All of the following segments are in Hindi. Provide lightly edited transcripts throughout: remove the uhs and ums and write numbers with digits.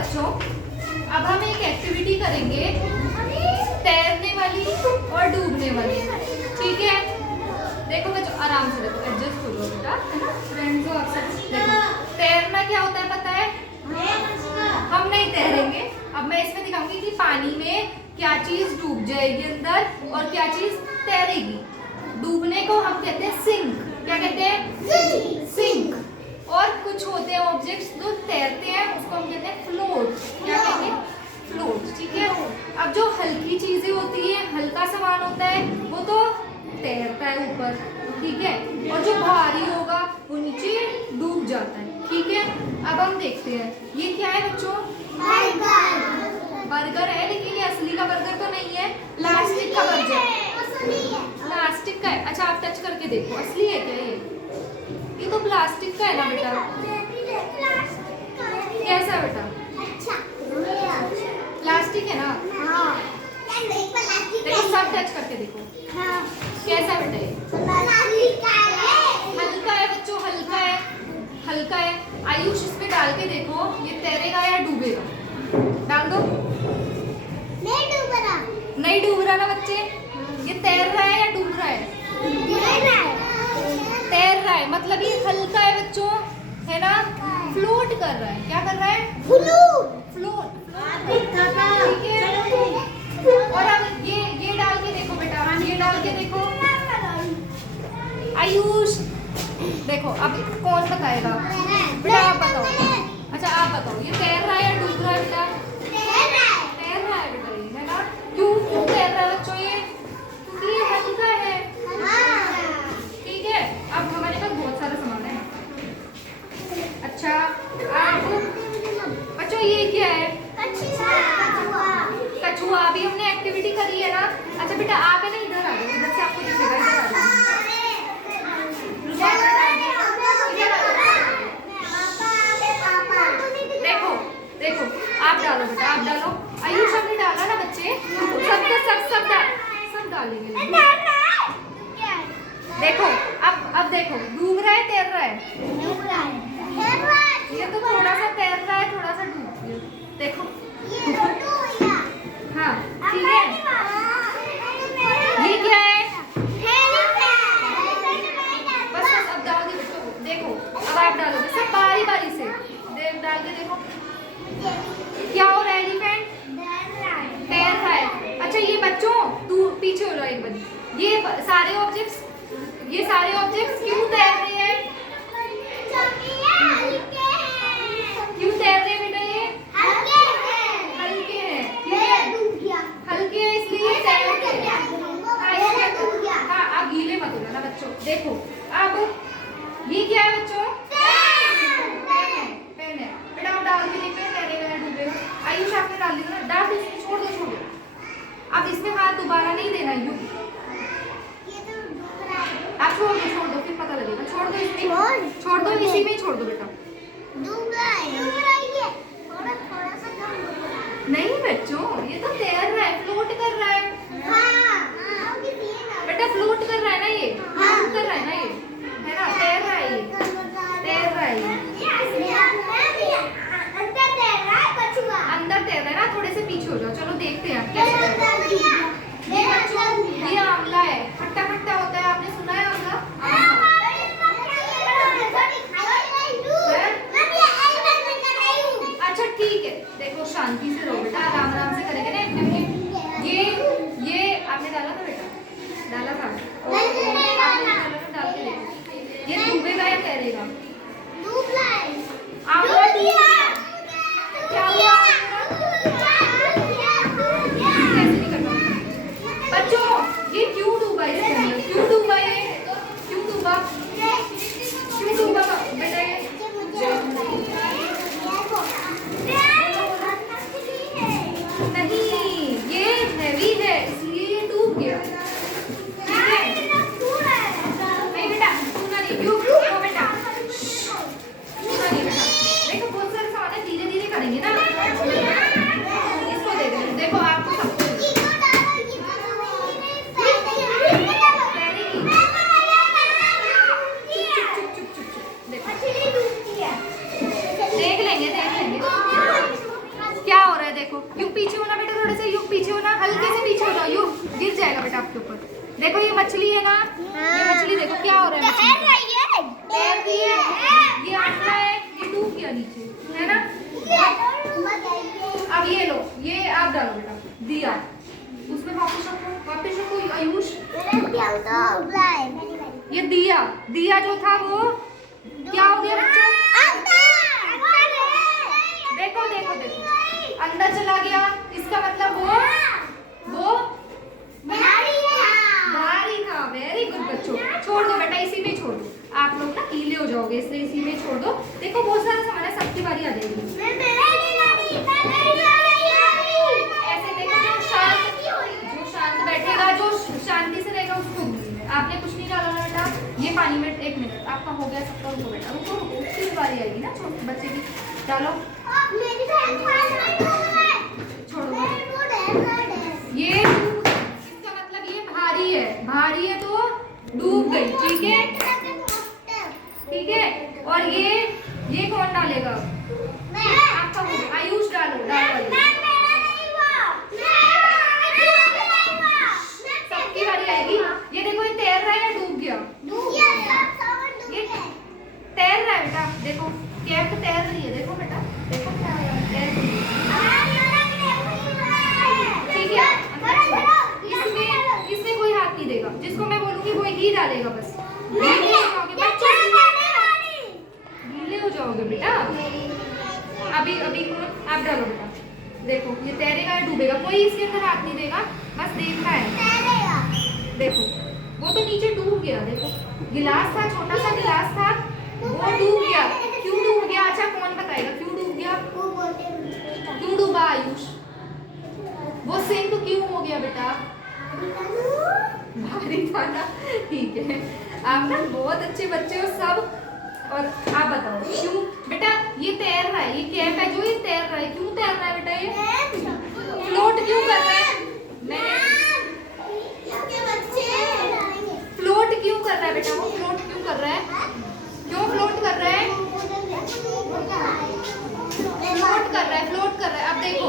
बच्चों, अब हम एक एक्टिविटी करेंगे तैरने वाली और डूबने वाली, ठीक है। देखो बच्चों, आराम से देखो, एडजस्ट हो जाओ बेटा, है ना। फ्रेंड्स हो आप सब। देखो तैरना क्या होता है पता है? हम नहीं तैरेंगे। अब मैं इसमें दिखाऊंगी कि पानी में क्या चीज डूब जाएगी अंदर और क्या चीज तैरेगी। डूबने को हम कहते हैं सिंक। क्या कहते हैं? सिंक। और कुछ होते हैं ऑब्जेक्ट्स जो तैरते हैं, उसको हम कहते हैं फ्लोट। क्या कहेंगे? फ्लोट, ठीक है। अब जो हल्की चीजें होती है, हल्का सामान होता है, वो तो तैरता है ऊपर, ठीक है। और जो भारी होगा वो नीचे डूब जाता है, ठीक है। अब हम देखते हैं ये क्या है बच्चों? बर्गर है, लेकिन ये असली का बर्गर तो नहीं है, प्लास्टिक का बर्गर। प्लास्टिक का है। अच्छा आप टच करके देखो, असली है क्या ये तो प्लास्टिक का है ना बेटा। कैसा है बेटा? प्लास्टिक है ना? देखो सब टच करके देखो, कैसा है बेटा ये? हल्का है बच्चों, हल्का है, हल्का है। आयुष इसमें डाल के देखो, ये तैरेगा या डूबेगा? डाल दो। नहीं डूब रहा ना बच्चे। ये तैर रहा है या डूब रहा है? तैर रहा है, मतलब ये हल्का है बच्चों, है ना। फ्लोट कर रहा है। क्या कर रहा है? फ्लोट, ठीक है। और अब ये डाल के देखो बेटा, ये डाल के देखो आयुष। देखो अब कौन बताएगा बेटा? आप बताओ। अच्छा आप बताओ, ये तैर रहा है या डूब रहा है बेटा? तैर रहा है बेटा, ये है ना। क्यों तैर रहा है बच्चों? ये क्योंकि ये हल्का है, ठीक है। अब हमारे पास बहुत सारा सामान है। अच्छा अब बच्चों ये क्या है? कछुआ। अभी हमने एक्टिविटी करी है ना। अच्छा बेटा आप है ना, इधर आ जाओ, इधर से आपको दिखेगा, इधर आ जाओ। देखो देखो, आप डालो बेटा, आप डालो। आयुष आपने डाला ना बच्चे, सब डालेंगे। देखो अब देखो, डूब रहा है तैर रहा है? ये तो थोड़ा सा तैर रहा है, थोड़ा सा डूब गया। देखो हाँ ठीक है। ये क्या है? बस अब डाल दे बच्चों। देखो अब आप डालोगे सब बारी बारी से, डाल के देखो क्या हो रहा है। एलिफेंट तैर रहा है। अच्छा ये बच्चों तू पीछे हो जाओ एक बार। ये सारे ऑब्जेक्ट्स क्यों तैर रहे हैं? क्यों तैर रहे हैं बेटा? ये हल्के हैं, ठीक है। हल्के हैं इसलिए तैर रहे हैं। हाँ आप गीले मत हो ना बच्चों। देखो अब ये क्या है बच्चों? पेन है बेटा। आप डाल के देखते हैं तैरेगा या डूबेगा। आयुष आपने डाल दिया ना, डाल दो, छोड़ दो। अब इसमें हाथ दोबारा नहीं देना, यूं आप छोड़ दो, फिर पता लगेगा। छोड़ दो इसी में छोड़ दो बेटा। नहीं बच्चों, ये तो तैर रहा है, फ्लोट कर रहा है। बेटा फ्लोट कर रहा है ना, ये फ्लोट कर रहा है ना, ये है ना, तैर रहा है, ये तैर रहा है। अंदर तैर रहा है ना। थोड़े से पीछे हो जाओ, चलो देखते हैं कैसे। ये बच्चों ये आंवला है, खट्टा खट्टा होता है, आपने सुना है आंवला? अच्छा ठीक है, देखो शांति से रहो बेटा, आराम आराम से करेंगे। ये मछली है ना, ये मछली देखो क्या हो रहा है, तैर रही है, ये अंडा है, ये डूब गया नीचे, है ना। अब ये लो, ये आप डालो बेटा, दिया उसमें वापस रखो आयुष। ये दिया जो था वो क्या हो गया बच्चों, देखो देखो देखो अंदर चला गया, इसका मतलब वो भारी था। वेरी गुड बच्चों, छोड़ दो बेटा, इसी में छोड़ दो, आप लोग ना गीले हो जाओगे इसलिए इसी में छोड़ दो। देखो बहुत सारा सामान है, सबकी बारी आ जाएगी। ऐसे देखो, जो शांत बैठेगा, जो शांति से रहेगा उसको। आपने कुछ नहीं डाला ना बेटा, ये पानी में 1 मिनट आपका हो गया सबका, रुको बेटा रुको, उसकी बारी आएगी ना छोटे बच्चे की, डालो। छोड़ो, ये इसका मतलब ये भारी है तो डूब गई, ठीक है ठीक है। और ये कौन डालेगा, आपका आयुष डालो, सबकी बारी आएगी। ये देखो, ये तैर रहा है या डूब गया, ये तैर रहा है बेटा, देखो कैप तैर रही है, देखो बेटा, देखो क्या तैर रही है, ठीक है। इसमें कोई हाथ नहीं देगा, जिसको मैं बोलूंगी वो ही डालेगा, बस गीले हो जाओगे बेटा। अभी कौन, आप डालो बेटा, देखो ये तैरेगा या डूबेगा, कोई इसके अंदर हाथ नहीं देगा, बस देखना है। देखो वो तो नीचे डूब गया, देखो गिलास था, छोटा सा गिलास था, वो डूब गया। क्यों डूब गया, अच्छा कौन बताएगा क्यों डूब गया, क्यों डूबा आयुष, वो सिंक क्यों हो गया बेटा, भारी था ना, ठीक है। आप ना बहुत अच्छे बच्चे हो सब। और आप बताओ क्यों बेटा, ये तैर रहा है, ये कैप है जो ये तैर रहा है, क्यों तैर रहा है बेटा, ये फ्लोट क्यों कर रहा है, फ्लोट क्यों कर रहा है बेटा, वो फ्लोट क्यों कर रहा है, क्यों फ्लोट कर रहा है, फ्लोट कर रहा है। अब देखो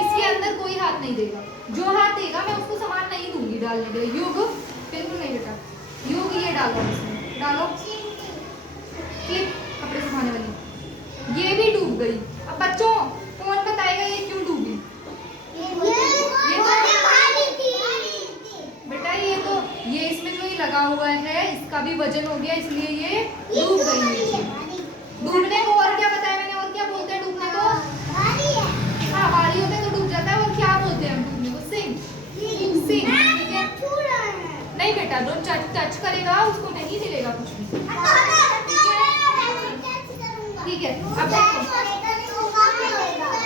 इसके अंदर कोई हाथ नहीं देगा, जो हाथ देगा मैं उसको सामान नहीं दूंगी डालने के लिए। युग बिल्कुल नहीं बेटा, युग ये डालो, इसमें डालो क्लिप, कपड़े सुखाने वाली, ये भी डूब गई। अब बच्चों कौन बताएगा ये क्यों डूबी, ये तो भारी थी बेटा, ये इसमें जो ये लगा हुआ है इसका भी वजन हो गया, इसलिए ये डूब गई। डूबने को और क्या बताया मैंने, और क्या बोलते हैं डूबने को, हाँ भारी होते तो डूब जाता है, और क्या बोलते हैं हम डूबने को, सिंक, ठीक है। नहीं बेटा, जो टच करेगा उसको नहीं मिलेगा कुछ भी, ठीक है।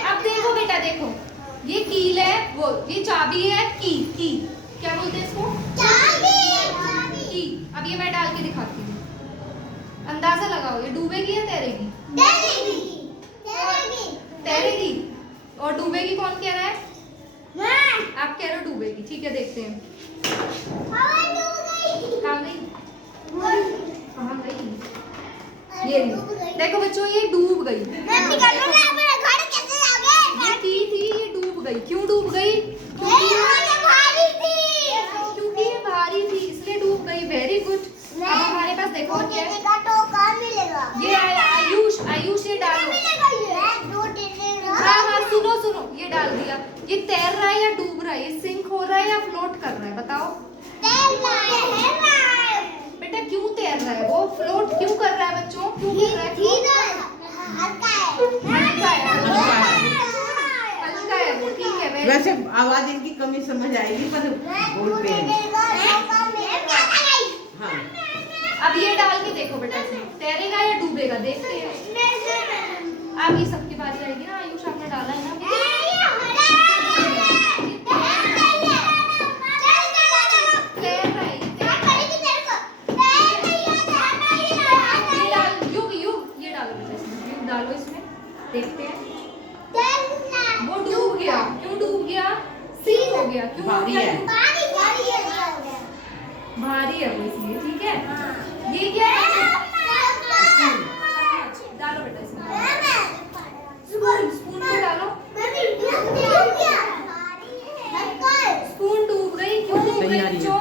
अब देखो बेटा, देखो ये कील है, वो ये चाबी है, की क्या बोलते हैं इसको, की। अब ये मैं डाल के दिखाती हूँ, अंदाजा लगाओ ये डूबेगी या तैरेगी, तैरेगी। और डूबेगी कौन कह रहा है, आप कह रहे हो डूबेगी, ठीक है देखते हैं। कहाँ गई, ये देखो बच्चों, ये डूब गई, ये की थी, ये डूब गई। क्यों डूब गई, क्योंकि ये भारी थी इसलिए डूब गई। Very good. अब हमारे पास देखो क्या है, ये आयुष ये डालो, हाँ सुनो, ये डाल दिया। ये तैर रहा है या डूब रहा है, ये सिंक हो रहा है या फ्लोट कर रहा है, बताओ बेटा, क्यों तैर रहा है, वो फ्लोट क्यों कर रहा है बच्चों, क्यों कर रहा है, हल्का है वो, ठीक है। वैसे आवाज इनकी कमी समझ आएगी पर बोलते हैं। हाँ। अब ये डाल के देखो बेटा, तैरेगा या डूबेगा, देखते हैं। अब ये सबकी बारी आएगी ना, आयुष आपने डाला है ना, डालो इसमें, देखते हैं। वो डूब गया, क्यों डूब गया, सिंक हो गया, क्यों भारी है, भारी है वो इसलिए, ठीक है। ये क्या है, डालो बेटा इसमें, स्पून को डालो, स्पून डूब गई, क्यों डूब गई बच्चों,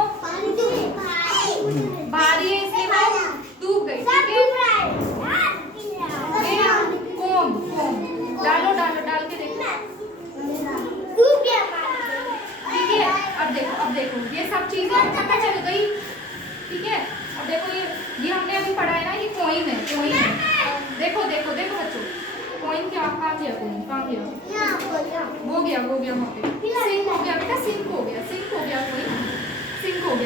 कोइन है, कोइन है। देखो देखो देखो बच्चों, कोइन क्या, कहाँ गया कोइन, कहाँ गया? वो गया वहाँ पे। सिंक हो गया बेटा, सिंक हो गया कोइन, सिंक हो गया।